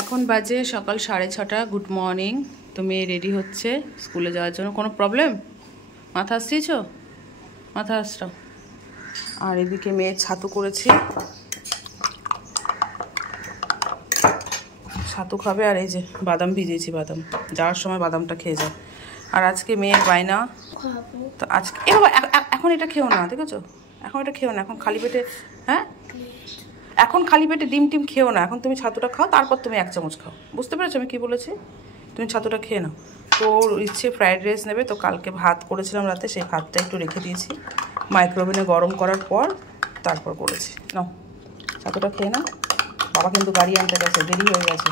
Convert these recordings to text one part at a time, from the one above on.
এখন বাজে সকাল 6:30। Good morning. তো মেয়ে রেডি হচ্ছে স্কুলে যাওয়ার জন্য। কোনো প্রবলেম? মাথা আসছিস? মাথা আসরাও। আর এদিকে মেয়ে ছাতু করেছি, ছাতু খাবে। আর এই যে বাদাম ভিজিয়েছি, বাদাম যাওয়ার সময় বাদামটা খেয়ে যাও। আর আজকে মেয়ের বায়না, তো আজকে এখন এটা খেও না, দেখেছো? এখন এটা খেও না, এখন খালি পেটে। হ্যাঁ, এখন খালি পেটে ডিম টিম খেও না। এখন তুমি ছাতুটা খাও, তারপর তুমি 1 চামচ খাও। বুঝতে পেরেছো আমি কি বলেছি? তুমি ছাতুটা খেয়ে নাও। তো ওর ইচ্ছে ফ্রাইড রাইস নেবে, তো কালকে ভাত করেছিলাম রাতে, সেই ভাতটা একটু রেখে দিয়েছি মাইক্রোওভেনে গরম করার পর, তারপর করেছি। নাও ছাতুটা খেয়ে নাও। বাবা কিন্তু গাড়ি আনতে গেছে, দেরি হয়ে গেছে।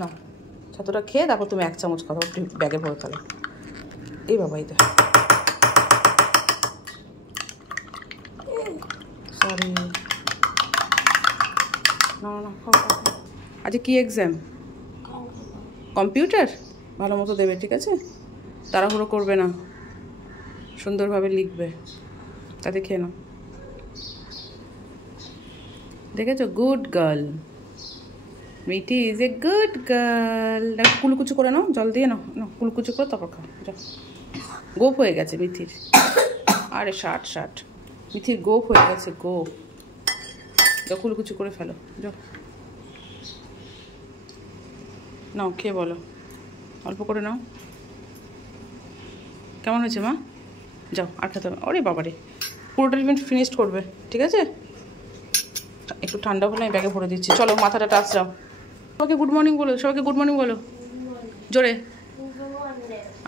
নাও ছাতুটা খেয়ে তারপর তুমি 1 চামচ খাও, একটু ব্যাগে ভরে ফেলো। এই বাবা, এই তো সরি। না না, আজকে কি এক্সাম? কম্পিউটার। ভালো মতো দেবে, ঠিক আছে? তাড়াহুড়ো করবে না, সুন্দরভাবে লিখবে। তাতে খেয়ে নাও। দেখেছো? Good girl. মিটি ইজ এ গুড গার্ল। কুলকুচু করে নাও, জল দিয়ে নাও, কুলকুচু করে তারপর খাও। যাও, গোপ হয়ে গেছে মিথির। আরে ষাট মিথির গোপ হয়ে গেছে, গোপ। যাও কুলকুচু করে ফেলো, যাও। নাও খেয়ে বলো, অল্প করে নাও। কেমন হয়েছে মা? যাও, আর খেতে হবে। ওরে বাবারে, পুরোটা টিফিন ফিনিশড করবে, ঠিক আছে? একটু ঠান্ডা হলে আমি ব্যাগে ভরে দিচ্ছি। চলো মাথাটা টাচড়াও। সবাইকে গুড মর্নিং বলো, সবাইকে গুড মর্নিং বলো জোরে।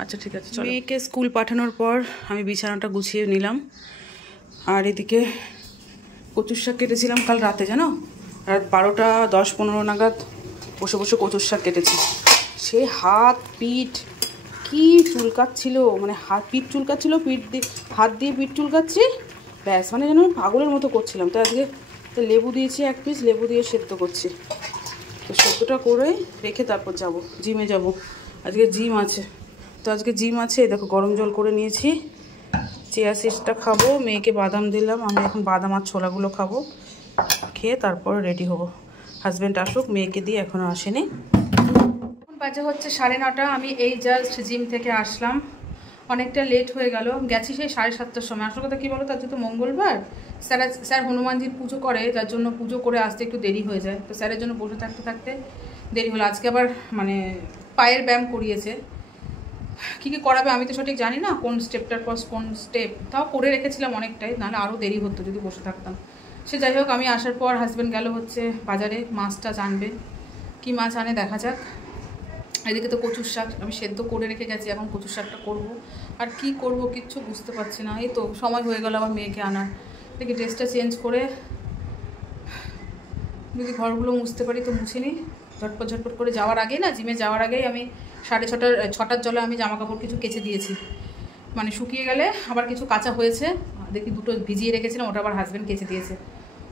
আচ্ছা ঠিক আছে, চলো। মেয়েকে স্কুল পাঠানোর পর আমি বিছানাটা গুছিয়ে নিলাম। আর এদিকে কচুর শাক কেটেছিলাম কাল রাতে, জানো? রাত 12টা 10-15 নাগাদ বসে বসে কচুর শাক কেটেছি। সে হাত পিঠ কি চুলকাচ্ছিল, মানে পিঠ চুলকাচ্ছিল, পিঠ দিয়ে হাত দিয়ে পিঠ চুলকাচ্ছি, ব্যাস মানে যেন পাগলের মতো করছিলাম। তো আজকে তো লেবু দিয়েছি 1 পিস, লেবু দিয়ে সেদ্ধ করছি। তো সেদ্ধটা করে রেখে তারপর যাব জিমে যাব। আজকে জিম আছে, তো আজকে জিম আছে। দেখো গরম জল করে নিয়েছি, চিয়া সিডসটা খাবো, মেয়েকে বাদাম দিলাম, আমি এখন বাদাম আর ছোলাগুলো খাবো, খেয়ে তারপর রেডি হব। হাজব্যান্ড আসুক, মেয়েকে দিয়ে এখনও আসেনি। এখন বাজে হচ্ছে 9:30। আমি এই জাস্ট জিম থেকে আসলাম, অনেকটা লেট হয়ে গেল। গেছি সেই 7:30টার সময়। আসল কথা কী বলো, তার যেহেতু মঙ্গলবার, স্যার হনুমানজির পুজো করে, যার জন্য পুজো করে আসতে একটু দেরি হয়ে যায়। তো স্যারের জন্য বসে থাকতে থাকতে দেরি হলো। আজকে আবার মানে পায়ের ব্যায়াম করিয়েছে। কী কী করাবে আমি তো সঠিক জানি না, কোন স্টেপটার পর কোন স্টেপ, তাও করে রেখেছিলাম অনেকটাই, নাহলে আরও দেরি হতো যদি বসে থাকতাম। সে যাই হোক, আমি আসার পর হাজব্যান্ড গেল হচ্ছে বাজারে, মাছটা আনবে। কী মাছ আনে দেখা যাক। এদিকে তো কচুর শাক আমি সেদ্ধ করে রেখে গেছি, এখন কচুর শাকটা করবো। আর কি করব কিচ্ছু বুঝতে পারছি না। এই তো সময় হয়ে গেল আবার মেয়েকে আনার। দেখি ড্রেসটা চেঞ্জ করে যদি ঘরগুলো মুছতে পারি তো মুছে নিই। ঝটপট করে যাওয়ার আগেই না, জিমে যাওয়ার আগেই আমি 6:30-6টার জলে আমি জামা কাপড় কিছু কেচে দিয়েছি, মানে শুকিয়ে গেলে আবার কিছু কাঁচা হয়েছে। দেখি 2টো ভিজিয়ে রেখেছিলাম, ওটা আবার হাজব্যান্ড কেচে দিয়েছে,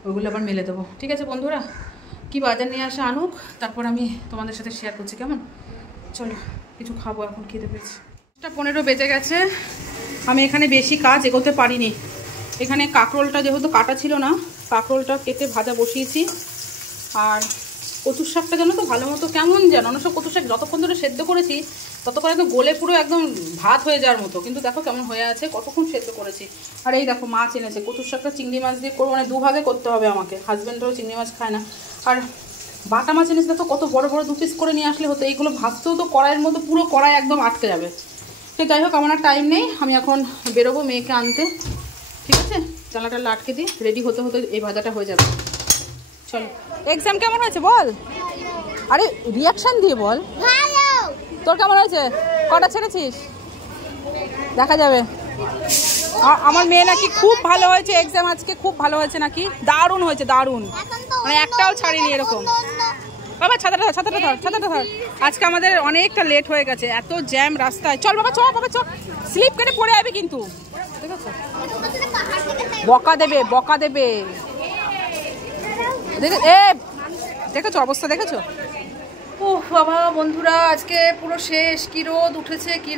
ওইগুলো আবার মেলে দেবো। ঠিক আছে বন্ধুরা, কি বাজার নিয়ে আসা আনুক, তারপর আমি তোমাদের সাথে শেয়ার করছি, কেমন? চলো কিছু খাবো, এখন খেতে পেয়েছি। 15 বেজে গেছে। আমি এখানে বেশি কাজ এগোতে পারিনি। এখানে কাঁকরোলটা যেহেতু কাটা ছিল না, কাঁকরোলটা কেটে ভাজা বসিয়েছি। আর কচুর শাকটা জানো তো ভালো মতো কেমন যেন, অন্য সব কচুর শাক যতক্ষণ ধরে সেদ্ধ করেছি ততক্ষণ একদম গলে পুরো একদম ভাত হয়ে যাওয়ার মতো, কিন্তু দেখো কেমন হয়ে আছে, কতক্ষণ সেদ্ধ করেছি। আর এই দেখো মাছ এনেছে, কচুর শাকটা চিংড়ি মাছ দিয়ে করবো, মানে 2 ভাগে করতে হবে আমাকে। হাজব্যান্ডও চিংড়ি মাছ খায় না। আর বাটা মাছ এনেছে দেখো, কত বড় বড় 2 পিস করে নিয়ে আসলে হতো। এইগুলো ভাজতেও তো কড়াইয়ের মধ্যে পুরো কড়াই একদম আটকে যাবে। ঠিক, যাই হোক আমার আর টাইম নেই, আমি এখন বেরোবো মেয়েকে আনতে। ঠিক আছে, জানলাটা আটকে দিই, রেডি হতে হতে এই ভাজাটা হয়ে যাবে। চলো। এক্সাম কেমন হয়েছে বল? আরে রিয়াকশন দিয়ে বল, তোর কেমন হয়েছে? কটা ছেড়েছিস দেখা যাবে। আমার মেয়ে নাকি খুব ভালো হয়েছে এক্সাম, আজকে খুব ভালো হয়েছে নাকি, দারুণ হয়েছে, দারুণ, মানে একটাও ছাড়িনি এরকম। বাবা ছাতাটা ধর। আজকে আমাদের অনেকটা লেট হয়ে গেছে, এত জ্যাম রাস্তায়। চল বাবা, চ স্লিপ কেটে পড়ে যাবে কিন্তু, ঠিক আছে? বকা দেবে। দেখেছো অবস্থা, দেখেছো? বাবা বন্ধুরা, আজকে পুরো শেষ। কি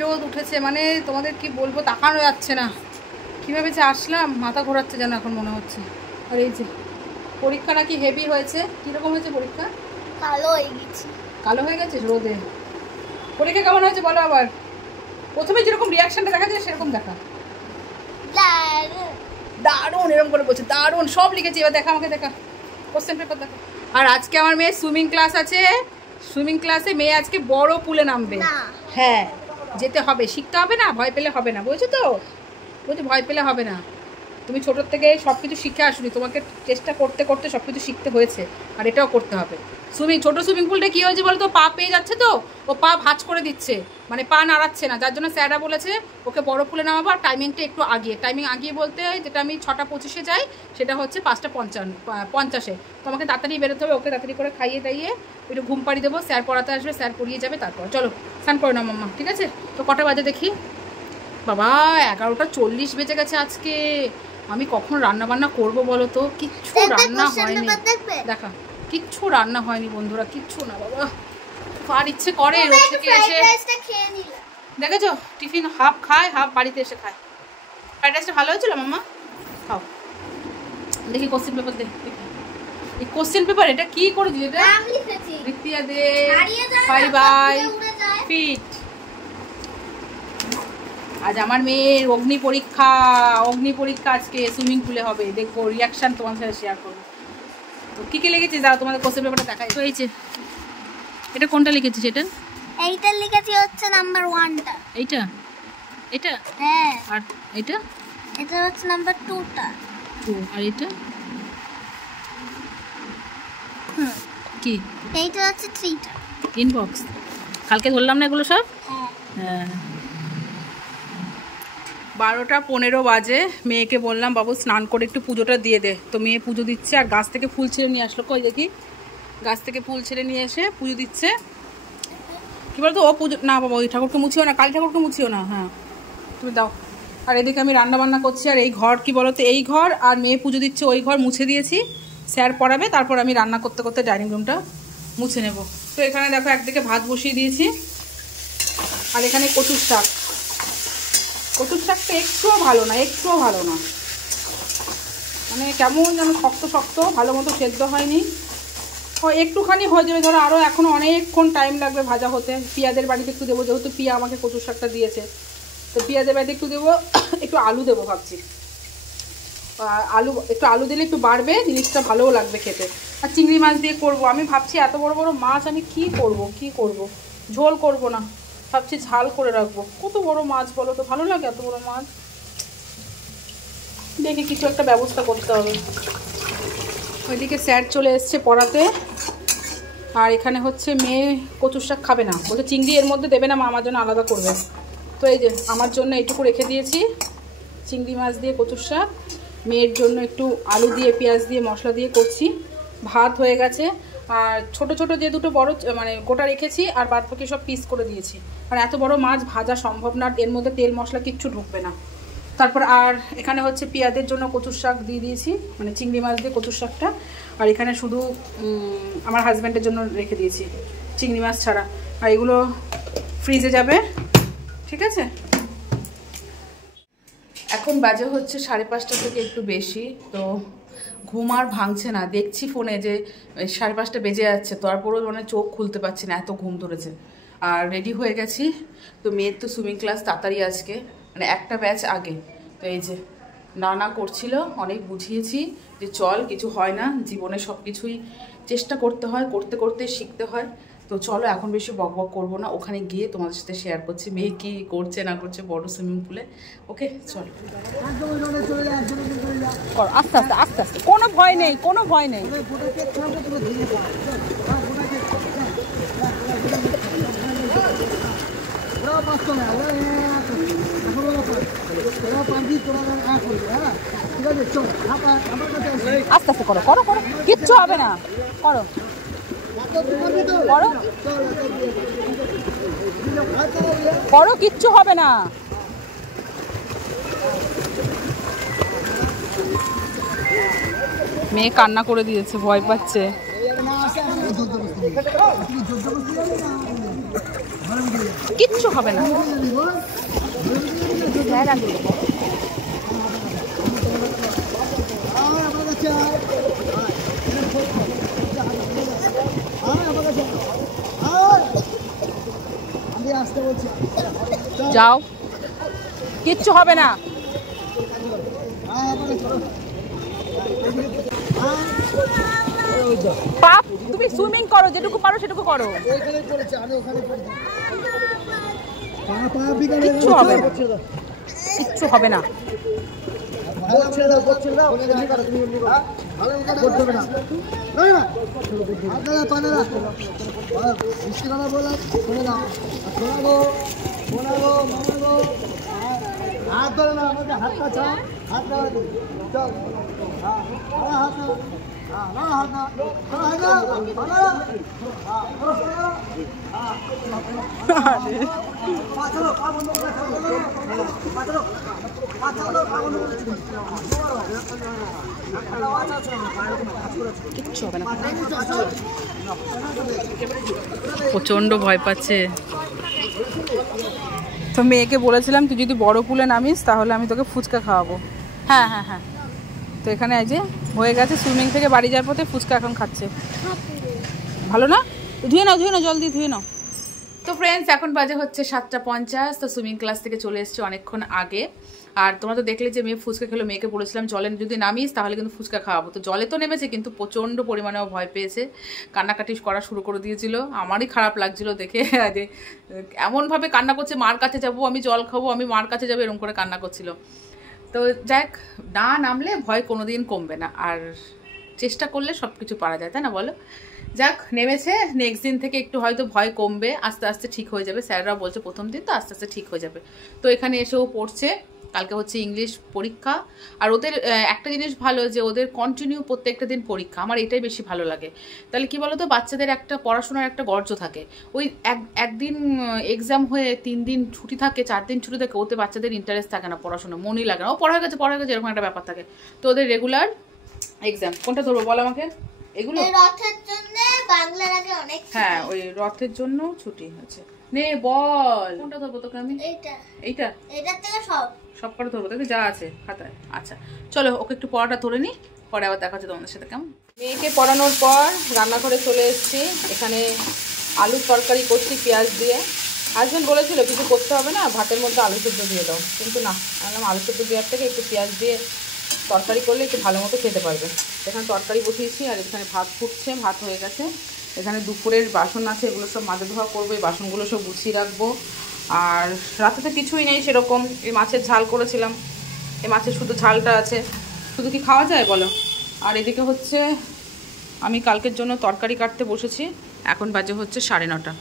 রোদ উঠেছে, মানে তোমাদের কি বলবো, তাকানো যাচ্ছে না। কীভাবে যে আসলাম, মাথা ঘোরাচ্ছে যেন এখন মনে হচ্ছে। আর এই যে পরীক্ষা নাকি হেভি হয়েছে। কীরকম হয়েছে পরীক্ষা? কালো হয়ে গেছি। কালো হয়ে গেছিস রোদে? পরীক্ষা কেমন হয়েছে বলো আবার। প্রথমে যেরকম রিয়াকশনটা দেখা যায় সেরকম দেখা। দারুণ, এরকম করে বলছে দারুণ, সব লিখেছি। এবার দেখা, আমাকে দেখা কোশ্চেন পেপার দেখা। আর আজকে আমার মেয়ে সুইমিং ক্লাস আছে। সুইমিং ক্লাসে মেয়ে আজকে বড় পুলে নামবে। হ্যাঁ যেতে হবে, শিখতে হবে না, ভয় পেলে হবে না, বুঝছো তো? বুঝছো, ভয় পেলে হবে না। তুমি ছোটোর থেকে সব কিছু শিখে আসুনি, তোমাকে চেষ্টা করতে করতে সব কিছু শিখতে হয়েছে, আর এটাও করতে হবে। ছোটো সুইমিং পুলটা কী হয়েছে বলতো, পা পেয়ে যাচ্ছে তো, ও পা ভাঁজ করে দিচ্ছে, মানে পা নাড়াচ্ছে না, যার জন্য স্যাররা বলেছে ওকে বড় পুলে নামাবো। আর টাইমিংটা একটু আগিয়ে, টাইমিং আগিয়ে বলতে যেটা আমি 6:25 যাই, সেটা হচ্ছে 5:50। তো আমাকে তাড়াতাড়ি বেরোতে হবে, ওকে তাড়াতাড়ি করে খাইয়ে টাইয়ে একটু ঘুম পাড়ি দেবো, স্যার পড়াতে আসবে, স্যার পড়িয়ে যাবে, তারপর চলো স্নান করে নাও মাম্মা, ঠিক আছে? তো কটা বাজে দেখি, বাবা 11:40 বেজে গেছে আজকে। আমি কখন রান্না বান্না করবো বলো তো? কিচ্ছু রান্না হয়নি, দেখা কিচ্ছু রান্না হয়নি বন্ধুরা, কিচ্ছু না বাবা। আর ইচ্ছে করে রোদ থেকে এসে, দেখেছো টিফিন হাফ খায়, হাফ বাড়িতে এসে খায়। ফ্রাইড রাইসটা ভালো হয়েছিল মাম্মা? খাও দেখি কোশ্চেন পেপার দে। এই কোশ্চেন পেপার এটা কি করে দিলে? এটা রিতিয়া দে, বাই বাই ফিট। আজ আমার মেয়ের অগ্নি পরীক্ষা আজকে সুইমিং পুলে হবে, দেখবো রিয়াকশান তোমার সাথে শেয়ার করবো। তো কী কী লিখেছিস দাও, তোমাদের কোশ্চেন পেপারটা দেখাই। তো এইছে, এটা কোনটা লিখেছিস? এটা এইটা লিখেছি হচ্ছে নাম্বার 1টা। এইটা এটা? হ্যাঁ। আর এটা? এটা হচ্ছে নাম্বার 2টা। 2। আর এটা কি? এইটা হচ্ছে 3টা। ইনবক্স কালকে ধরলাম না এগুলো সব। হ্যাঁ। 12:15 বাজে, মেয়েকে বললাম বাবু স্নান করে একটু পুজোটা দিয়ে দে। তো মেয়ে পুজো দিচ্ছে, আর গাছ থেকে ফুল ছিঁড়ে নিয়ে আসলো। কই দেখি, গাছ থেকে ফুল ছিঁড়ে নিয়ে এসে পুজো দিচ্ছে। কি বলতো ও পুজো না বাবা, ওই ঠাকুরকে মুছিও না, কালী ঠাকুরকে মুছিও না। হ্যাঁ তুমি দাও। আর এদিকে আমি রান্না বান্না করছি। আর এই ঘর কি বলতো, এই ঘর আর মেয়ে পুজো দিচ্ছে ওই ঘর মুছে দিয়েছি, স্যার পড়াবে, তারপর আমি রান্না করতে করতে ডাইনিং রুমটা মুছে নেব। তো এখানে দেখো একদিকে ভাত বসিয়ে দিয়েছি, আর এখানে কচুর শাক। কচুর শাকটা একটুও ভালো না, মানে কেমন যেন শক্ত শক্ত, ভালো মতো সেদ্ধ হয়নি। একটুখানি হয়ে যাবে, ধরো আরও এখনও অনেকক্ষণ টাইম লাগবে ভাজা হতে। পিয়াদের বাড়িতে একটু দেবো, যেহেতু পিয়া আমাকে কচুর শাকটা দিয়েছে, তো পিয়াদের বাড়িতে একটু দেবো। একটু আলু দেবো ভাবছি, একটু আলু দিলে একটু বাড়বে, জিনিসটা ভালোও লাগবে খেতে। আর চিংড়ি মাছ দিয়ে করব। আমি ভাবছি এত বড় বড় মাছ আমি কি করব, ঝোল করব না, ভাবছি ঝাল করে রাখবো। কত বড় মাছ বলো তো, ভালো লাগে এত বড় মাছ? দেখি কিছু একটা ব্যবস্থা করতে হবে। ওইদিকে স্যার চলে এসছে পড়াতে, আর এখানে হচ্ছে মেয়ে কচুর শাক খাবে না, বলছে চিংড়ি এর মধ্যে দেবে না মা, আমার জন্য আলাদা করবে। তো এই যে আমার জন্য এইটুকু রেখে দিয়েছি চিংড়ি মাছ দিয়ে কচুর শাক, মেয়ের জন্য একটু আলু দিয়ে পেঁয়াজ দিয়ে মশলা দিয়ে করছি। ভাত হয়ে গেছে, আর ছোট ছোট যে দুটো বড় মানে গোটা রেখেছি, আর বাদ বাকি সব পিস করে দিয়েছি। আর এত বড় মাছ ভাজা সম্ভব না, এর মধ্যে তেল মশলা কিচ্ছু ঢুকবে না। তারপর আর এখানে হচ্ছে পেঁয়াজের জন্য কচুর শাক দিয়ে দিয়েছি, মানে চিংড়ি মাছ দিয়ে কচুর শাকটা। আর এখানে শুধু আমার হাজব্যান্ডের জন্য রেখে দিয়েছি চিংড়ি মাছ ছাড়া। আর এগুলো ফ্রিজে যাবে, ঠিক আছে? এখন বাজে হচ্ছে 5:30 থেকে একটু বেশি। তো ঘুম আর ভাঙছে না, দেখছি ফোনে যে 5:30 বেজে যাচ্ছে, তারপরেও মানে চোখ খুলতে পারছি না, এত ঘুম ধরেছে। আর রেডি হয়ে গেছি। তো মেয়ের তো সুইমিং ক্লাস তাড়াতাড়ি আজকে, মানে একটা ব্যাচ আগে। তো এই যে না করছিল, অনেক বুঝিয়েছি যে চল, কিছু হয় না জীবনে, সব কিছুই চেষ্টা করতে হয়, করতে করতে শিখতে হয়। তো চলো এখন বেশি বকবক করবো না, ওখানে গিয়ে তোমাদের সাথে শেয়ার করছি মেয়ে কি করছে না করছে বড় সুইমিং পুলে। ওকে চলো, আস্তে আস্তে আস্তে আস্তে, কোনো ভয় নেই, কোনো ভয় নেই। আস্তে আস্তে করো করো করো, কিচ্ছু হবে না, করো করো করো, কিচ্ছু হবে না। মেয়ে কান্না করে দিয়েছে, ভয় পাচ্ছে। কিচ্ছু হবে না। যাও, কিচ্ছু হবে না। পাপ, তুমি সুইমিং করো, যেটুকু পারো সেটুকু করো। কিচ্ছু হবে না, কিচ্ছু হবে না। হাত ধরে না, হাতটা চা, হাত কিচ্ছু হবে না। প্রচন্ড ভয় পাচ্ছে। তো মেয়েকে বলেছিলাম তুই যদি বড় পুলে নামিস তাহলে আমি তোকে ফুচকা খাওয়াবো। হ্যাঁ হ্যাঁ হ্যাঁ। তো এখানে এই যে হয়ে গেছে, সুইমিং থেকে বাড়ি যাওয়ার পথে ফুচকা এখন খাচ্ছে। ভালো না? ধুয়ে নাও, ধুয়ে নাও, জল দিয়ে ধুয়ে নাও। তো ফ্রেন্ডস, এখন বাজে হচ্ছে 7:50। তো সুইমিং ক্লাস থেকে চলে এসেছি অনেকক্ষণ আগে। আর তোমরা তো দেখলে যে মেয়ে ফুচকা খেলো। মেয়েকে বলেছিলাম জলে যদি নামিস তাহলে কিন্তু ফুচকা খাওয়াবো। তো জলে তো নেমেছে, কিন্তু প্রচণ্ড পরিমাণে ভয় পেয়েছে, কান্নাকাটি করা শুরু করে দিয়েছিল। আমারই খারাপ লাগছিল দেখে যে এমনভাবে কান্না করছে, মার কাছে যাবো, আমি জল খাবো, আমি মার কাছে যাবো, এরকম করে কান্না করছিল। তো যাক, না নামলে ভয় কোনোদিন কমবে না, আর চেষ্টা করলে সব কিছু পারা যায়, তাই না বলো? যাক, নেমেছে। নেক্সট দিন থেকে একটু হয়তো ভয় কমবে, আস্তে আস্তে ঠিক হয়ে যাবে। স্যাররা বলছে প্রথম দিন তো আস্তে আস্তে ঠিক হয়ে যাবে। তো এখানে এসেও পড়ছে। কালকে হচ্ছে ইংলিশ পরীক্ষা। আর ওদের একটা জিনিস ভালো যে ওদের কন্টিনিউ প্রত্যেকটা দিন পরীক্ষা। আমার এটাই বেশি ভালো লাগে। তাহলে কি বলতো, বাচ্চাদের একটা পড়াশোনার একটা গর্জ থাকে। ওই একদিন এক্সাম হয়ে 3 দিন ছুটি থাকে, 4 দিন ছুটি থাকে, ওতে বাচ্চাদের ইন্টারেস্ট থাকে না, পড়াশোনা মনই লাগে না। ও পড়া হয়ে গেছে এরকম একটা ব্যাপার থাকে। তো ওদের রেগুলার এক্সাম। কোনটা ধরবো বল আমাকে? এগুলো রথের জন্য বাংলার আগে অনেক, হ্যাঁ ওই রথের জন্য ছুটি আছে। নে বল কোনটা ধরবো তোকে আমি? এইটা, এইটা? এটার থেকে সব কটা ধরবো তোকে যা আছে খাতায়? আচ্ছা চলো, ওকে একটু পড়াটা ধরে নি, পরে আবার দেখা হচ্ছে তোমাদের সাথে। কেমন? মেয়েকে পড়ানোর পর রান্নাঘরে চলে এসেছি। এখানে আলুর তরকারি করছি পেঁয়াজ দিয়ে। হাজব্যান্ড বলেছিল কিছু করতে হবে না, ভাতের মধ্যে আলু সেদ্ধ দিয়ে দাও, কিন্তু না, বললাম আলু সেদ্ধ দেওয়ার থেকে একটু পেঁয়াজ দিয়ে তরকারি করলে একটু ভালো মতো খেতে পারবে। এখানে তরকারি বসিয়েছি, আর এখানে ভাত ফুটছে, ভাত হয়ে গেছে। এখানে দুপুরের বাসন আছে, এগুলো সব মাজা ধোয়া করবো, এই বাসনগুলো সব গুছিয়ে রাখবো। আর রাতে তো কিছুই নেই সেরকম, এই মাছের ঝাল করেছিলাম, এই মাছের শুধু ঝালটা আছে, শুধু কি খাওয়া যায় বলো? আর এদিকে হচ্ছে আমি কালকের জন্য তরকারি কাটতে বসেছি। এখন বাজে হচ্ছে 9:30।